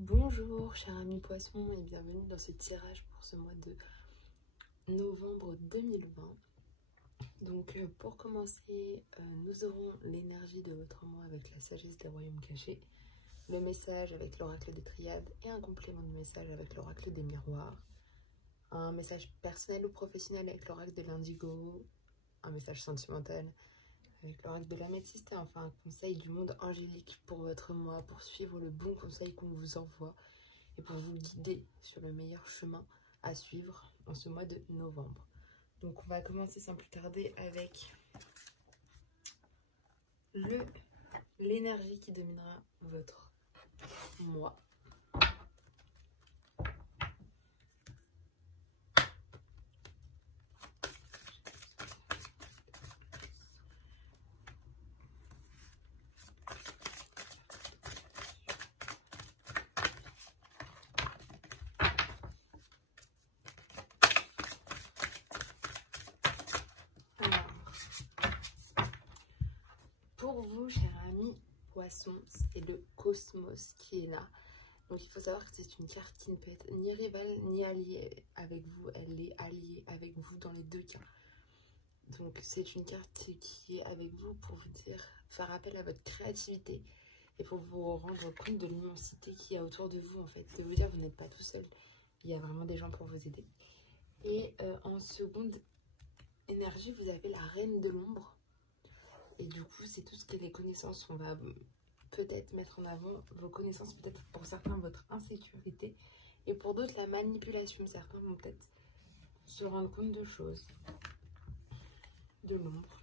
Bonjour chers amis poissons et bienvenue dans ce tirage pour ce mois de novembre 2020. Donc pour commencer, nous aurons l'énergie de votre mois avec la sagesse des royaumes cachés, le message avec l'oracle des triades et un complément de message avec l'oracle des miroirs, un message personnel ou professionnel avec l'oracle de l'indigo, un message sentimental avec l'oracle de l'améthyste et enfin un conseil du monde angélique pour votre mois, pour suivre le bon conseil qu'on vous envoie et pour vous guider sur le meilleur chemin à suivre en ce mois de novembre. Donc on va commencer sans plus tarder avec l'énergie qui dominera votre mois. Pour vous, chers amis poissons, c'est le cosmos qui est là. Donc il faut savoir que c'est une carte qui ne peut être ni rivale ni alliée avec vous. Elle est alliée avec vous dans les deux cas. Donc c'est une carte qui est avec vous pour vous dire, faire appel à votre créativité et pour vous rendre compte de l'immensité qu'il y a autour de vous en fait. De vous dire vous n'êtes pas tout seul, il y a vraiment des gens pour vous aider. Et en seconde énergie, vous avez la reine de l'ombre. Et du coup, c'est tout ce qui est les connaissances. On va peut-être mettre en avant vos connaissances, peut-être pour certains votre insécurité. Et pour d'autres, la manipulation. Certains vont peut-être se rendre compte de choses. De l'ombre.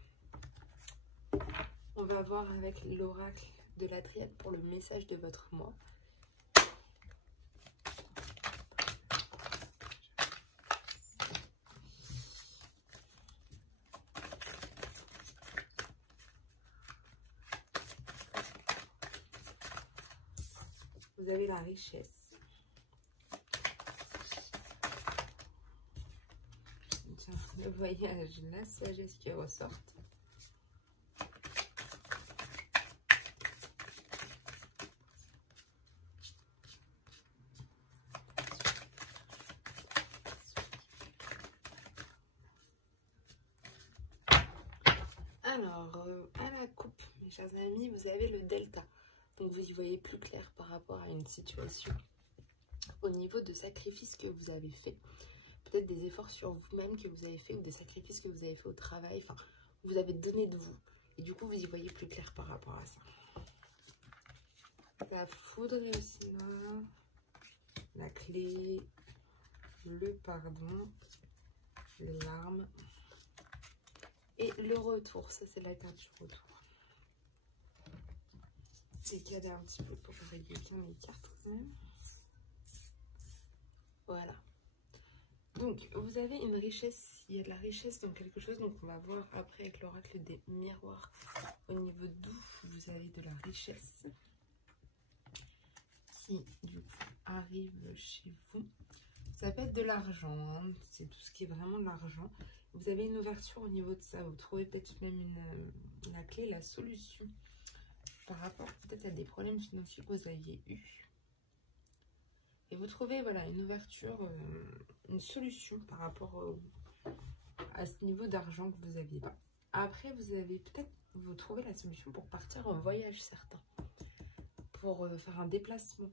On va voir avec l'oracle de la triade pour le message de votre mois. Vous avez la richesse. Le voyage, la sagesse qui ressortent. Alors, à la coupe, mes chers amis, vous avez le delta. Donc, vous y voyez plus clair par rapport à une situation. Au niveau de sacrifices que vous avez fait, peut-être des efforts sur vous-même que vous avez fait ou des sacrifices que vous avez fait au travail, enfin, vous avez donné de vous. Et du coup, vous y voyez plus clair par rapport à ça. La foudre est aussi là. La clé, le pardon, les larmes. Et le retour, ça c'est la carte du retour. Décaler un petit peu pour régler bien les cartes quand même. Voilà. Donc, vous avez une richesse, il y a de la richesse dans quelque chose. Donc, on va voir après avec l'oracle des miroirs au niveau d'où vous avez de la richesse qui, du coup, arrive chez vous. Ça peut être de l'argent, hein. C'est tout ce qui est vraiment de l'argent. Vous avez une ouverture au niveau de ça. Vous trouvez peut-être même la clé, la solution par rapport peut-être à des problèmes financiers que vous aviez eus. Et vous trouvez voilà, une ouverture, une solution par rapport à ce niveau d'argent que vous n'aviez pas. Après, vous avez peut-être, vous trouvez la solution pour partir en voyage certain. Pour faire un déplacement.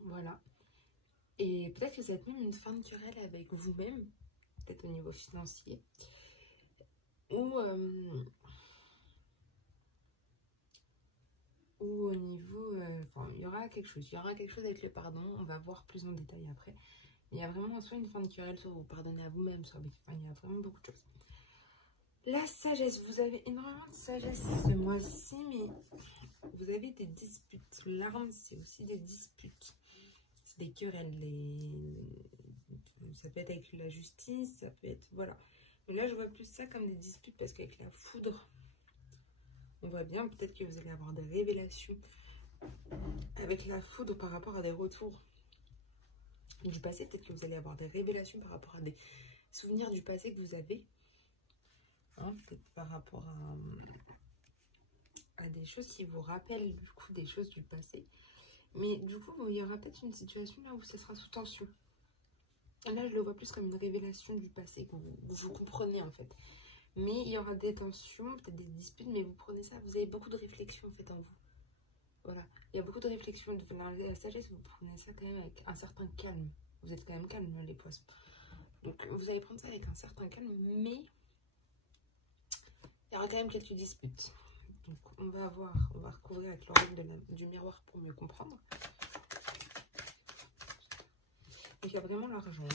Voilà. Et peut-être que vous êtes même une fin de querelle avec vous-même. Peut-être au niveau financier. Ou au niveau, enfin, il y aura quelque chose. Il y aura quelque chose avec le pardon. On va voir plus en détail après. Il y a vraiment soit une fin de querelle, soit vous pardonnez à vous-même, soit enfin, il y a vraiment beaucoup de choses. La sagesse, vous avez énormément de sagesse ce mois-ci, mais vous avez des disputes. L'arme, c'est aussi des disputes. C'est des querelles. Ça peut être avec la justice, ça peut être... Voilà. Mais là, je vois plus ça comme des disputes parce qu'avec la foudre, on voit bien peut-être que vous allez avoir des révélations avec la foudre par rapport à des retours du passé. Peut-être que vous allez avoir des révélations par rapport à des souvenirs du passé que vous avez. Hein, peut-être par rapport à des choses qui vous rappellent du coup des choses du passé. Mais du coup, il y aura peut-être une situation là où ça sera sous tension. Là, je le vois plus comme une révélation du passé, que vous comprenez en fait. Mais il y aura des tensions, peut-être des disputes, mais vous prenez ça, vous avez beaucoup de réflexion en fait en vous. Voilà, il y a beaucoup de réflexion, de la sagesse, vous prenez ça quand même avec un certain calme. Vous êtes quand même calme, les poissons. Donc vous allez prendre ça avec un certain calme, mais il y aura quand même quelques disputes. Donc on va recouvrir avec l'oreille du miroir pour mieux comprendre. Donc il y a vraiment l'argent.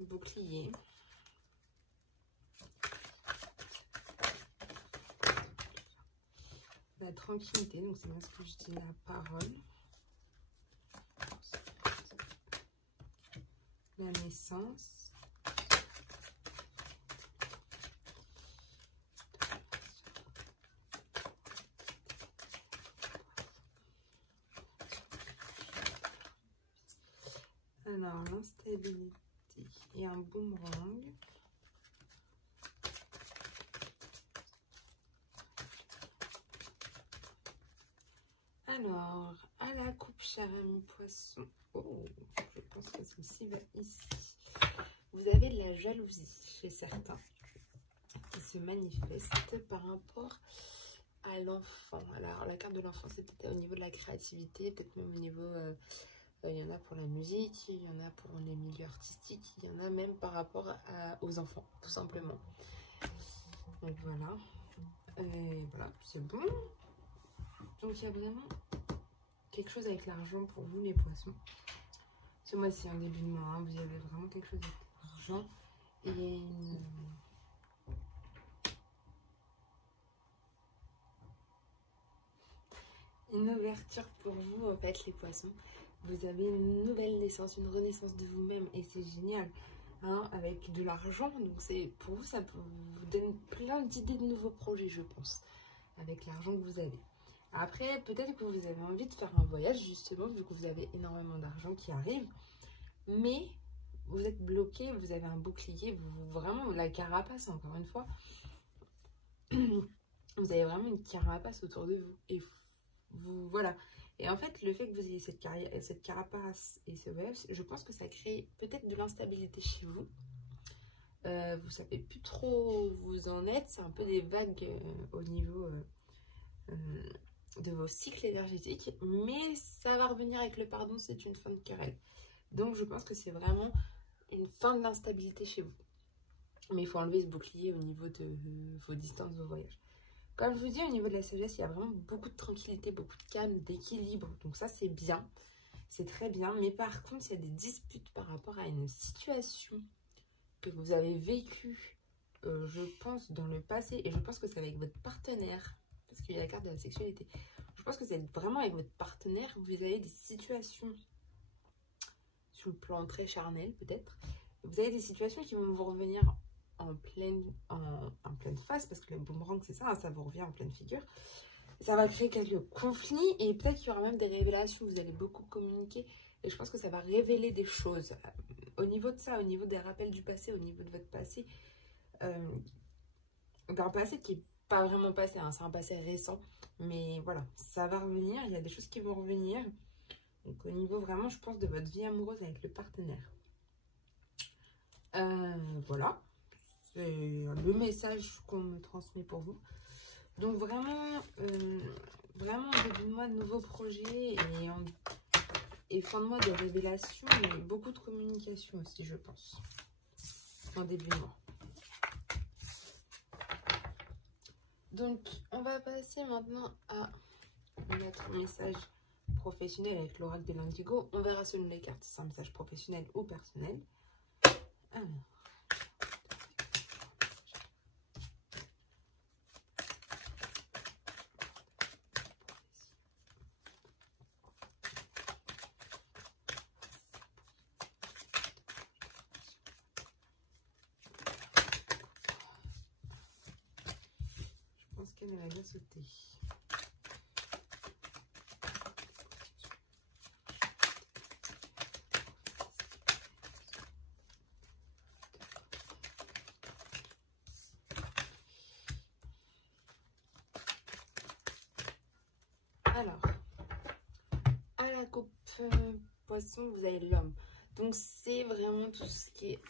Bouclier. La tranquillité, donc c'est moi ce que je dis, la parole. La naissance. Alors, l'instabilité et un boomerang. Alors, à la coupe, cher ami poisson. Oh, je pense que ceci va ici. Vous avez de la jalousie chez certains qui se manifeste par rapport à l'enfant. Alors, la carte de l'enfant, c'est peut-être au niveau de la créativité, peut-être même au niveau... il y en a pour la musique, il y en a pour les milieux artistiques, il y en a même par rapport aux enfants, tout simplement. Donc voilà. Et voilà, c'est bon. Donc il y a vraiment quelque chose avec l'argent pour vous, les poissons. Ce mois-ci, en début de mois, hein, vous avez vraiment quelque chose avec l'argent. Et une ouverture pour vous, en fait, les poissons. Vous avez une nouvelle naissance, une renaissance de vous-même. Et c'est génial, hein, avec de l'argent. Donc c'est pour vous, ça vous donne plein d'idées de nouveaux projets, je pense, avec l'argent que vous avez. Après, peut-être que vous avez envie de faire un voyage, justement, vu que vous avez énormément d'argent qui arrive. Mais vous êtes bloqué, vous avez un bouclier, vraiment la carapace, encore une fois. Vous avez vraiment une carapace autour de vous. Et vous, voilà. Et en fait, le fait que vous ayez cette carapace et ce voyage, je pense que ça crée peut-être de l'instabilité chez vous. Vous ne savez plus trop où vous en êtes. C'est un peu des vagues au niveau de vos cycles énergétiques. Mais ça va revenir avec le pardon, c'est une fin de querelle. Donc, je pense que c'est vraiment une fin de l'instabilité chez vous. Mais il faut enlever ce bouclier au niveau de vos distances, vos voyages. Comme je vous dis, au niveau de la sagesse, il y a vraiment beaucoup de tranquillité, beaucoup de calme, d'équilibre. Donc ça, c'est bien. C'est très bien. Mais par contre, il y a des disputes par rapport à une situation que vous avez vécue, je pense, dans le passé. Et je pense que c'est avec votre partenaire. Parce qu'il y a la carte de la sexualité. Je pense que c'est vraiment avec votre partenaire. Vous avez des situations sur le plan très charnel, peut-être. Vous avez des situations qui vont vous revenir en pleine face, parce que le boomerang, c'est ça, hein, ça vous revient en pleine figure. Ça va créer quelques conflits et peut-être qu'il y aura même des révélations. Vous allez beaucoup communiquer et je pense que ça va révéler des choses. Au niveau de ça, au niveau des rappels du passé, au niveau de votre passé, d'un passé qui n'est pas vraiment passé, hein, c'est un passé récent, mais voilà, ça va revenir. Il y a des choses qui vont revenir. Donc au niveau vraiment, je pense, de votre vie amoureuse avec le partenaire. Voilà. C'est le message qu'on me transmet pour vous. Donc vraiment, vraiment début de mois de nouveaux projets et fin de mois de révélation, mais beaucoup de communication aussi, je pense, en début de mois. Donc on va passer maintenant à notre message professionnel avec l'oracle de l'Indigo. On verra selon les cartes si c'est un message professionnel ou personnel. Alors. qu'elle va bien sauter. Alors, à la coupe poisson, vous avez l'homme. Donc, c'est vraiment tout ce qui est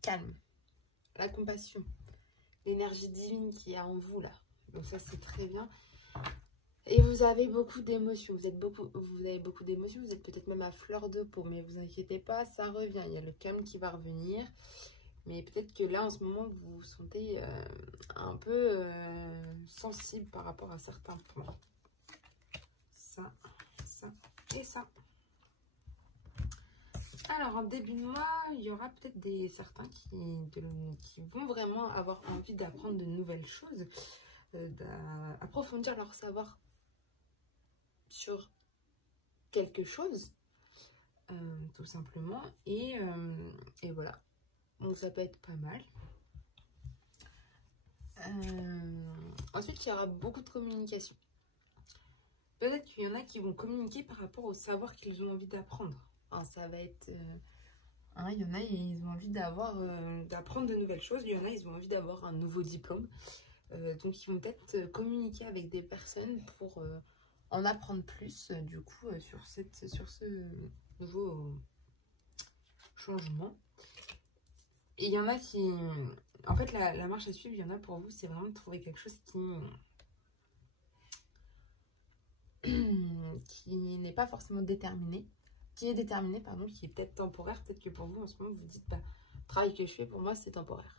calme, la compassion, l'énergie divine qui est en vous là. Donc ça, c'est très bien. Et vous avez beaucoup d'émotions. Vous avez beaucoup d'émotions. Vous êtes peut-être même à fleur de peau, mais vous inquiétez pas, ça revient. Il y a le calme qui va revenir. Mais peut-être que là, en ce moment, vous vous sentez un peu sensible par rapport à certains points. Ça, ça et ça. Alors, en début de mois, il y aura peut-être certains qui vont vraiment avoir envie d'apprendre de nouvelles choses, d'approfondir leur savoir sur quelque chose, tout simplement. Et voilà. Donc, ça peut être pas mal. Ensuite, il y aura beaucoup de communication. Peut-être qu'il y en a qui vont communiquer par rapport au savoir qu'ils ont envie d'apprendre. Ça va être... il y en a, ils ont envie d'apprendre de nouvelles choses. Il y en a, ils ont envie d'avoir un nouveau diplôme. Donc, ils vont peut-être communiquer avec des personnes pour en apprendre plus, du coup, sur ce nouveau changement. Et il y en a qui... En fait, la marche à suivre, il y en a pour vous, c'est vraiment de trouver quelque chose qui n'est pas forcément déterminé. Qui est déterminé, pardon, qui est peut-être temporaire. Peut-être que pour vous, en ce moment, vous dites, bah, le travail que je fais, pour moi, c'est temporaire.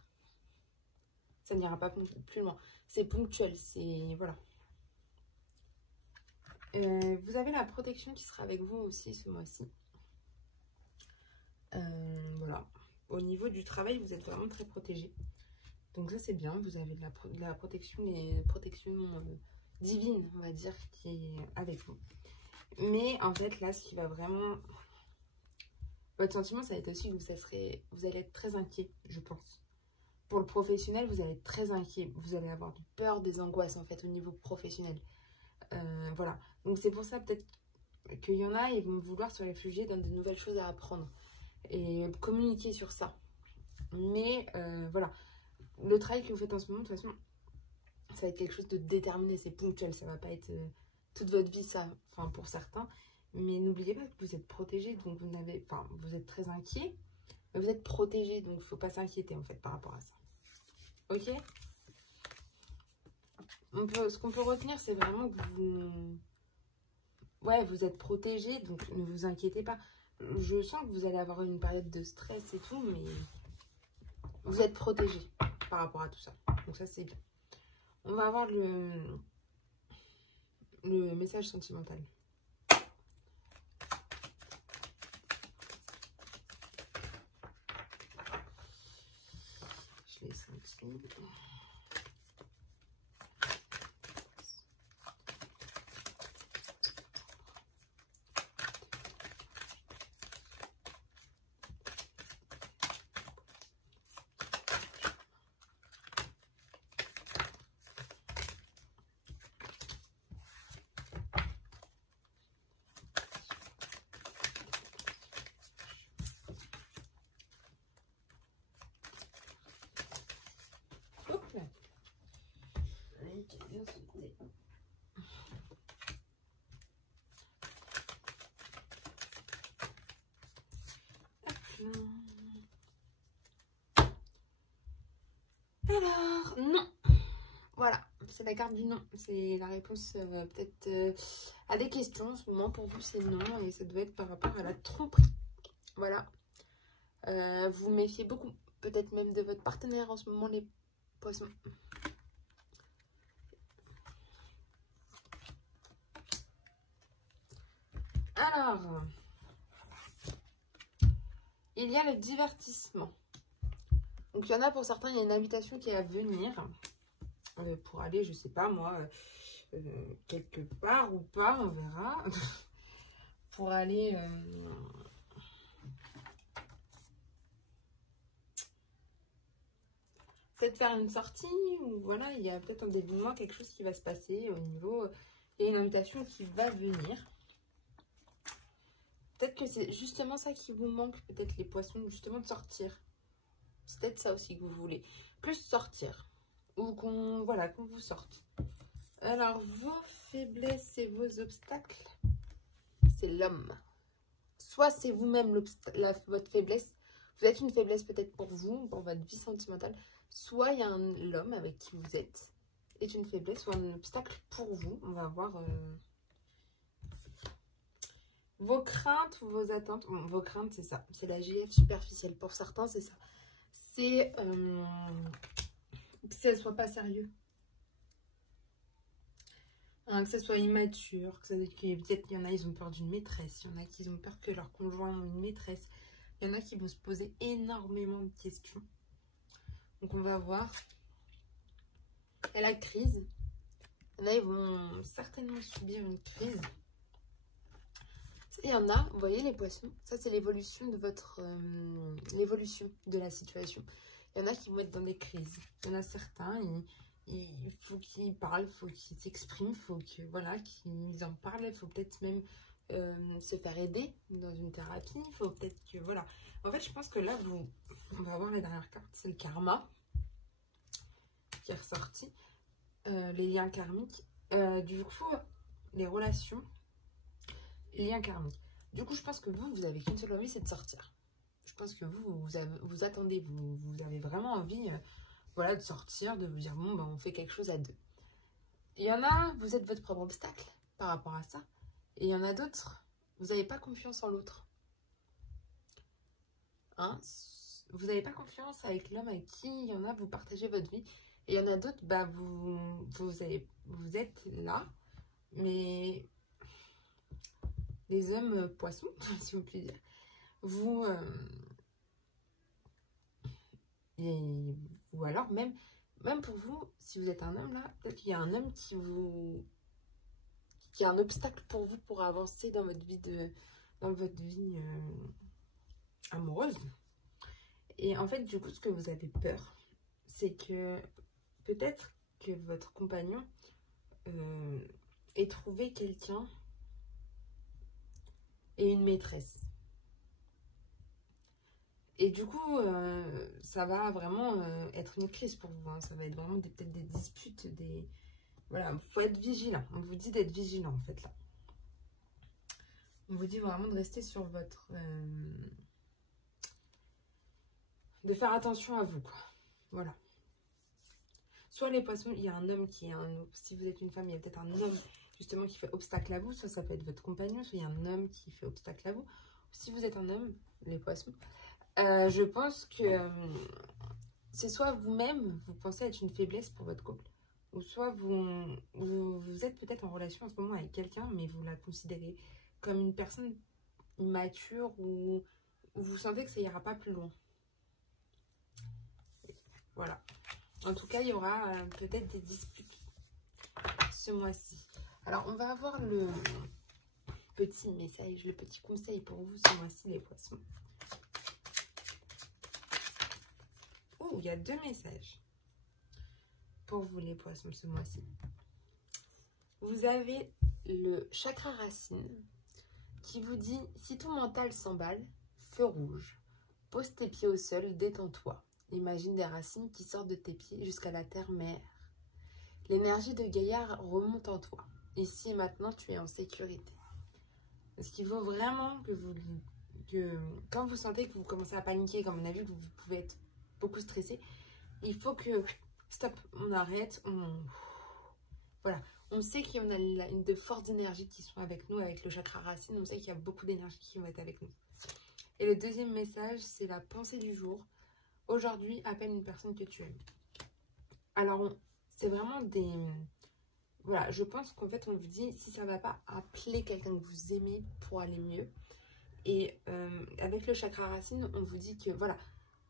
Ça n'ira pas plus loin. C'est ponctuel, c'est... Voilà. Vous avez la protection qui sera avec vous aussi ce mois-ci. Voilà. Au niveau du travail, vous êtes vraiment très protégé. Donc ça, c'est bien. Vous avez de la protection, les protections divines, on va dire, qui est avec vous. Mais en fait, là, ce qui va vraiment... Votre sentiment, ça va être aussi que vous allez être très inquiet, je pense. Pour le professionnel, vous allez être très inquiet. Vous allez avoir du peur, des angoisses, en fait, au niveau professionnel. Voilà. Donc, c'est pour ça, peut-être, qu'il y en a, ils vont vouloir se réfugier dans de nouvelles choses à apprendre. Et communiquer sur ça. Mais, voilà. Le travail que vous faites en ce moment, de toute façon, ça va être quelque chose de déterminé. C'est ponctuel. Ça ne va pas être toute votre vie, ça. Enfin, pour certains. Mais n'oubliez pas que vous êtes protégé, donc vous êtes très inquiet, mais vous êtes protégé, donc il ne faut pas s'inquiéter en fait par rapport à ça. Ok? Ce qu'on peut retenir, c'est vraiment que vous êtes protégé, donc ne vous inquiétez pas. Je sens que vous allez avoir une période de stress et tout, mais vous êtes protégé par rapport à tout ça. Donc ça, c'est bien. On va avoir le message sentimental. Je l'ai senti. Alors, non. Voilà, c'est la carte du non. C'est la réponse peut-être à des questions. En ce moment, pour vous, c'est non. Et ça doit être par rapport à la tromperie. Voilà. Vous méfiez beaucoup, peut-être même de votre partenaire en ce moment, les poissons. Alors, il y a le divertissement. Donc, il y en a pour certains, il y a une invitation qui est à venir pour aller, je sais pas moi, quelque part ou pas, on verra. Pour aller... peut-être faire une sortie, ou voilà, il y a peut-être en début de mois quelque chose qui va se passer au niveau... Il y a une invitation qui va venir. Peut-être que c'est justement ça qui vous manque, peut-être les poissons, justement de sortir. C'est peut-être ça aussi que vous voulez. Plus sortir. Ou qu'on vous sorte. Alors, vos faiblesses et vos obstacles, c'est l'homme. Soit c'est vous-même votre faiblesse. Vous êtes une faiblesse peut-être pour vous, pour votre vie sentimentale. Soit il y a l'homme avec qui vous êtes est une faiblesse ou un obstacle pour vous. On va voir vos craintes ou vos attentes. Bon, vos craintes, c'est ça. C'est la GF superficielle. Pour certains, c'est ça. C'est que ça ne soit pas sérieux. Hein, que ça soit immature. Peut-être qu'il y en a, ils ont peur d'une maîtresse. Il y en a qui ont peur que leur conjoint ait une maîtresse. Il y en a qui vont se poser énormément de questions. Donc, on va voir. Et la crise. Il y en a, ils vont certainement subir une crise. Et il y en a, vous voyez les poissons, ça c'est l'évolution de votre l'évolution de la situation. Il y en a qui vont être dans des crises. Il y en a certains, il faut qu'ils parlent, il faut qu'ils s'expriment, il faut que voilà, qu'ils en parlent, il faut peut-être même se faire aider dans une thérapie, il faut peut-être que voilà. En fait, je pense que là, on va voir la dernière carte, c'est le karma qui est ressorti, les liens karmiques, du coup, les relations. Lien karmique. Du coup, je pense que vous avez qu'une seule envie, c'est de sortir. Je pense que vous attendez, vous avez vraiment envie voilà, de sortir, de vous dire, bon, ben, on fait quelque chose à deux. Il y en a, vous êtes votre propre obstacle par rapport à ça. Et il y en a d'autres, vous n'avez pas confiance en l'autre. Hein? Vous n'avez pas confiance avec l'homme avec qui il y en a, vous partagez votre vie. Et il y en a d'autres, bah, vous êtes là, mais... les hommes poissons, si on peut dire, ou alors même pour vous, si vous êtes un homme là, peut-être qu'il y a un homme qui a un obstacle pour vous pour avancer dans votre vie amoureuse. Et en fait, du coup, ce que vous avez peur, c'est que peut-être que votre compagnon ait trouvé quelqu'un et une maîtresse. Et du coup, ça va vraiment être une crise pour vous. Hein. Ça va être vraiment peut-être des disputes, voilà, il faut être vigilant. On vous dit d'être vigilant, en fait, là. On vous dit vraiment de rester sur votre... de faire attention à vous, quoi. Voilà. Soit les poissons, il y a un homme qui est si vous êtes une femme, il y a peut-être un homme, justement, qui fait obstacle à vous. Soit ça peut être votre compagnon, soit il y a un homme qui fait obstacle à vous. Si vous êtes un homme, les poissons... je pense que c'est soit vous-même, vous pensez être une faiblesse pour votre couple, ou soit vous êtes peut-être en relation en ce moment avec quelqu'un, mais vous la considérez comme une personne immature ou vous sentez que ça ira pas plus loin. Voilà. En tout cas, il y aura peut-être des disputes ce mois-ci. Alors, on va avoir le petit message, le petit conseil pour vous ce mois-ci, les poissons. Oh, il y a 2 messages pour vous les poissons ce mois-ci. Vous avez le chakra racine qui vous dit, si ton mental s'emballe, feu rouge, pose tes pieds au sol, détends-toi. Imagine des racines qui sortent de tes pieds jusqu'à la terre-mère. L'énergie de Gaïa remonte en toi. Ici et maintenant, tu es en sécurité. Ce qu'il faut vraiment que quand vous sentez que vous commencez à paniquer, comme on a vu que vous pouvez être beaucoup stressé, il faut que stop, on arrête, voilà, on sait qu'il y en a de fortes énergies qui sont avec nous, avec le chakra racine, on sait qu'il y a beaucoup d'énergies qui vont être avec nous. Et le deuxième message, c'est la pensée du jour. Aujourd'hui, appelle une personne que tu aimes. Alors, c'est vraiment des... Voilà, je pense qu'en fait, on vous dit, si ça ne va pas, appelez quelqu'un que vous aimez pour aller mieux. Et avec le chakra racine, on vous dit que, voilà,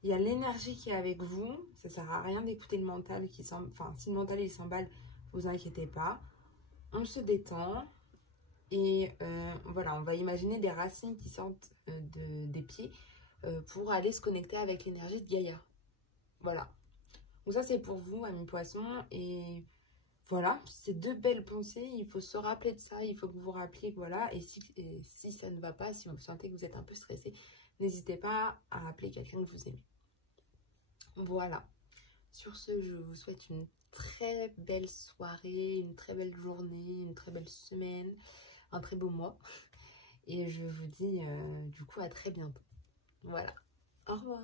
il y a l'énergie qui est avec vous. Ça ne sert à rien d'écouter le mental qui s'emballe. Enfin, si le mental, il s'emballe, vous inquiétez pas. On se détend. Et voilà, on va imaginer des racines qui sortent des pieds pour aller se connecter avec l'énergie de Gaïa. Voilà. Donc ça, c'est pour vous, amis poissons. Et voilà, c'est 2 belles pensées. Il faut se rappeler de ça. Il faut que vous vous rappeliez que voilà. Et si ça ne va pas, si vous sentez que vous êtes un peu stressé, n'hésitez pas à appeler quelqu'un que vous aimez. Voilà. Sur ce, je vous souhaite une très belle soirée, une très belle journée, une très belle semaine, un très beau mois. Et je vous dis du coup à très bientôt. Voilà. Au revoir.